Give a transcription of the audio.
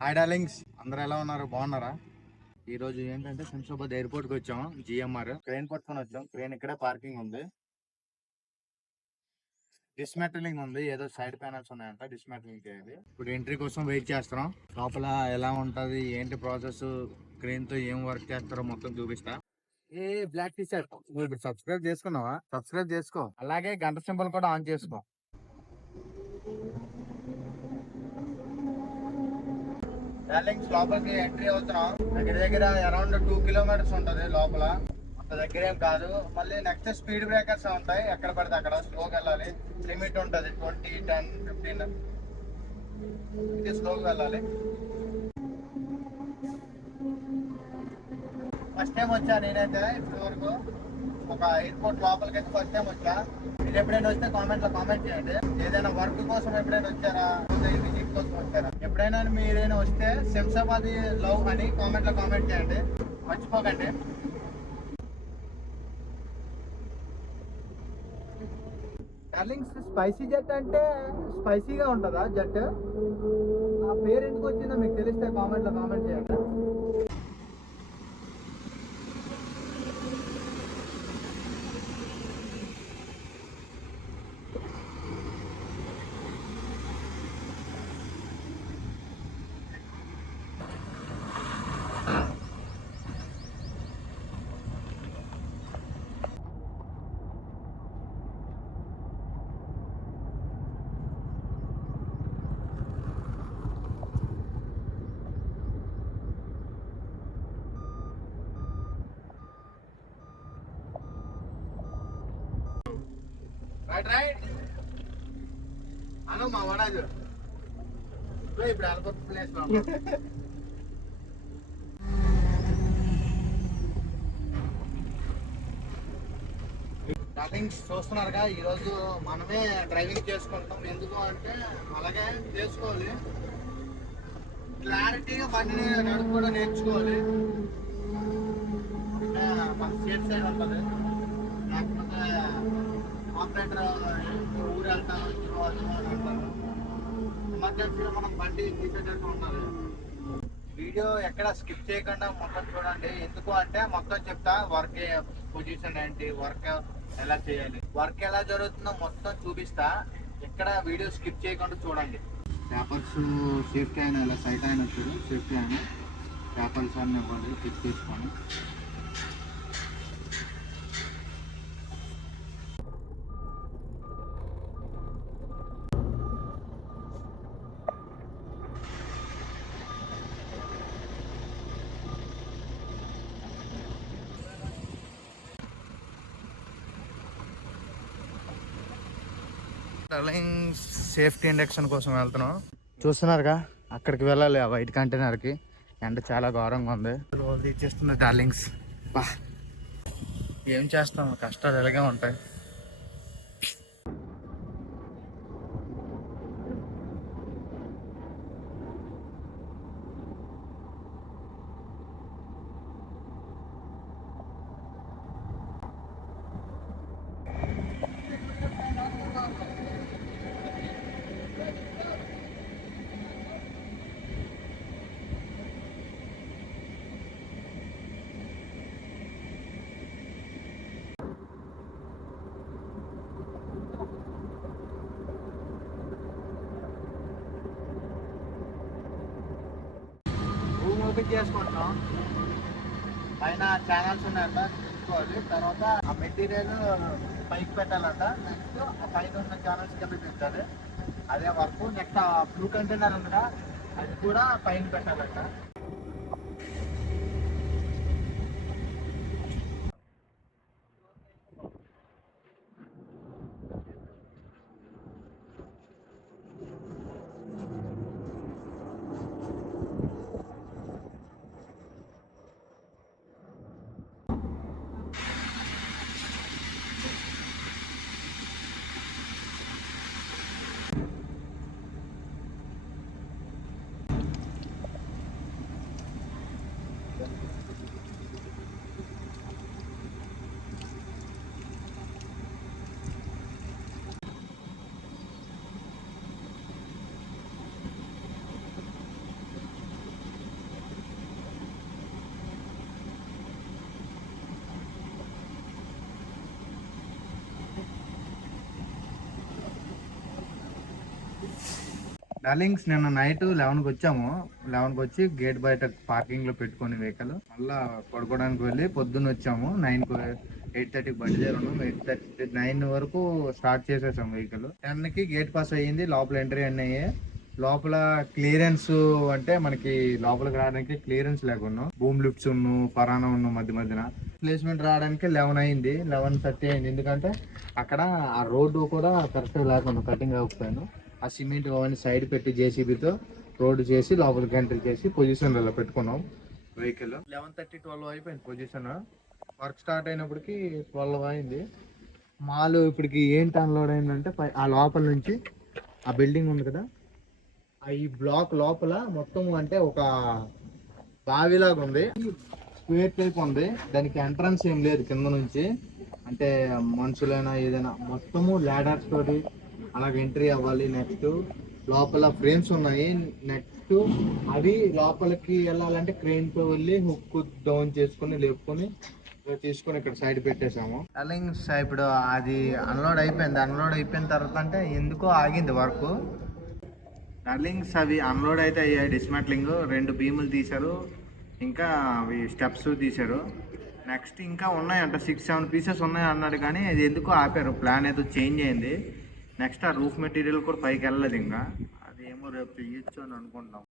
Hi darlings, అందరూ ఎలా ఉన్నారు? బాగున్నారా? ఈ రోజు ఏంటంటే శంషాబాద్ ఎయిర్పోర్ట్ కి వచ్చాం. జిఎంఆర్ క్రేన్ పట్టుకొని వచ్చాం. క్రేన్ ఇక్కడే పార్కింగ్ ఉంది. డిస్మాంటిలింగ్ ఉంది, ఏదో సైడ్ ప్యానల్స్ ఉన్నాయంట, డిస్మాంటిలింగ్ చేయాలి. ఇప్పుడు ఎంట్రీ కోసం వెయిట్ చేస్తున్నాం. లోపల ఎలా ఉంటది, ఏంటి ప్రాసెస్, క్రేన్ తో ఏం వర్క్ చేస్తారో మొత్తం చూపిస్తా. ఏ బ్లాక్ టీ షర్ట్, నువ్వు ఇప్పుడు సబ్స్క్రైబ్ చేసుకున్నావా? సబ్స్క్రైబ్ చేసుకో, అలాగే గంట సింబల్ కూడా ఆన్ చేసుకో. డార్లింగ్స్, లోపలికి ఎంట్రీ అవుతున్నాం. దగ్గర దగ్గర అరౌండ్ 2 కిలోమీటర్స్ ఉంటది లోపల. అంత దగ్గర ఏం కాదు. మళ్ళీ నెక్స్ట్ స్పీడ్ బ్రేకర్స్ ఉంటాయి, ఎక్కడ పడితే అక్కడ స్లోగా వెళ్ళాలి. లిమిట్ ఉంటది 20, 10, 15. ఇది స్లోగా వెళ్ళాలి. ఫస్ట్ టైం వచ్చా నేనైతే ఇప్పటి వరకు ఒక ఎయిర్పోర్ట్ లోపలికి అయితే ఫస్ట్ టైం వచ్చా. మీరు ఎప్పుడైనా వస్తే కామెంట్ లో కామెంట్ చేయండి. ఏదైనా వర్క్ కోసం ఎప్పుడైనా వచ్చారా, విజిట్ కోసం వచ్చారా? ఎప్పుడైనా మీరైనా వస్తే శంషాబాద్ లవ్ అని కామెంట్ లో కామెంట్ చేయండి, మర్చిపోకండి. డార్లింగ్స్, స్పైసీ జెట్ అంటే స్పైసీగా ఉంటుందా జెట్? ఆ పేరు ఎందుకు వచ్చిందో మీకు తెలిస్తే కామెంట్ లో కామెంట్ చేయండి. రైట్ రైట్ అను మా వడాజు ఇప్పుడు ఎయిర్పోర్ట్ ప్లేస్ లో డ్రైవింగ్ చూస్తున్నారుగా. ఈరోజు మనమే డ్రైవింగ్ చేసుకుంటాం. ఎందుకు అంటే అలాగే చేసుకోవాలి, క్లారిటీగా బండిని నడుపుకోవడం నేర్చుకోవాలి. అంటే మన సేఫ్ సైడ్ ఉంటుంది. లేకపోతే ఆపరేటర్ ఊరు వెళ్తాను అంటారు. ఎమర్జెన్సీలో మనం బండి తీసేటట్టు ఉండాలి. వీడియో ఎక్కడ స్కిప్ చేయకుండా మొత్తం చూడండి. ఎందుకు అంటే మొత్తం చెప్తా, వర్క్ పొజిషన్ ఏంటి, వర్క్ ఎలా చేయాలి, వర్క్ ఎలా జరుగుతుందో మొత్తం చూపిస్తా. ఎక్కడ వీడియో స్కిప్ చేయకుండా చూడండి. పేపర్స్ సేఫ్టీ అయినా ఇలా సైట్ అయినా చూడు, సేఫ్టీ అయినా పేపర్స్ అన్నీ ఇవ్వాలి, చెక్ చేసుకొని. సేఫ్టీ ఇండక్షన్ కోసం వెళ్తున్నాం. చూస్తున్నారుగా, అక్కడికి వెళ్ళాలి, ఆ వైట్ కంటైనర్కి. ఎండ చాలా ఘోరంగా ఉంది. రోజు ఇచ్చేస్తుంది డార్లింగ్స్. బా, ఏం చేస్తాం, కష్టాలు ఎలాగే ఉంటాయి. రూమ్ ఓపెన్ చేసుకుంటాం. పైన ఛానల్స్ ఉన్నాయంట, చూసుకోవాలి. తర్వాత ఆ మెటీరియల్ పైకి పెట్టాలంట. నెక్స్ట్ ఆ పైన ఉన్న ఛానల్స్ కింద పెట్టాలి. అదే వర్క్. నెక్స్ట్ ఆ బ్లూ కంటైనర్ ఉందిగా, అది కూడా పైన పెట్టాలంట. డార్లింగ్స్ నిన్న నైట్ 11కి వచ్చాము. 11కి వచ్చి గేట్ బయట పార్కింగ్ లో పెట్టుకుని వెహికల్ మళ్ళా పడుకోవడానికి వెళ్ళి పొద్దున్న వచ్చాము. 8:30కి బండి దగ్గర ఉన్నాం. 8:30 9 వరకు స్టార్ట్ చేసేసాం వెహికల్. 10కి గేట్ పాస్ అయ్యింది. లోపల ఎంట్రీ అయ్యాయి. లోపల క్లియరెన్స్ అంటే మనకి లోపలికి రావడానికి క్లియరెన్స్ లేకుండా బూమ్ లిఫ్ట్స్ ఫరానా మధ్య మధ్యన ప్లేస్మెంట్ రావడానికి 11 అయింది. 11:30 అయింది. ఎందుకంటే అక్కడ ఆ రోడ్డు కూడా కరెక్ట్ లేకుండా కటింగ్ అవ్వకపోయాను. ఆ సిమెంట్ అవన్నీ సైడ్ పెట్టి జేసీబీతో రోడ్డు చేసి లోపలికి ఎంట్రీ చేసి పొజిషన్లలో పెట్టుకున్నాం వెహికల్. 11:30 12 అయిపోయింది పొజిషన్. వర్క్ స్టార్ట్ అయినప్పటికి 12 అయింది. మాల్ ఇప్పటికి ఏంటి అన్లోడ్ అయిందంటే ఆ లోపల నుంచి ఆ బిల్డింగ్ ఉంది కదా, ఈ బ్లాక్ లోపల మొత్తం అంటే ఒక బావిలాగా ఉంది. స్క్వేర్ టైప్ ఉంది. దానికి ఎంట్రన్స్ ఏం లేదు కింద నుంచి. అంటే మనుషులైనా ఏదైనా మొత్తము ల్యాడర్స్ తోటి అలాగ ఎంట్రీ అవ్వాలి. నెక్స్ట్ లోపల ఫ్రేమ్స్ ఉన్నాయి. నెక్స్ట్ అవి లోపలికి వెళ్ళాలంటే క్రెయిన్ తో వెళ్ళి హుక్ డౌన్ చేసుకుని లేపుకొని తీసుకొని ఇక్కడ సైడ్ పెట్టేసాము. అలింగ్స్ ఇప్పుడు అది అన్లోడ్ అయిపోయింది. అన్లోడ్ అయిపోయిన తర్వాత అంటే ఎందుకో ఆగింది వర్క్. డార్లింగ్స్ అవి అన్లోడ్ అయితే అయ్యాయి. డిస్మాంట్లింగ్ 2 బీములు తీశారు. ఇంకా అవి స్టెప్స్ తీశారు. నెక్స్ట్ ఇంకా ఉన్నాయంట 6-7 పీసెస్ ఉన్నాయి అన్నాడు. కానీ అది ఎందుకో ఆపారు. ప్లాన్ ఏదో చేంజ్ అయింది. నెక్స్ట్ ఆ రూఫ్ మెటీరియల్ కూడా పైకి వెళ్ళలేదు. ఇంకా అది ఏమో రేపు తీయచ్చు అని అనుకుంటాం.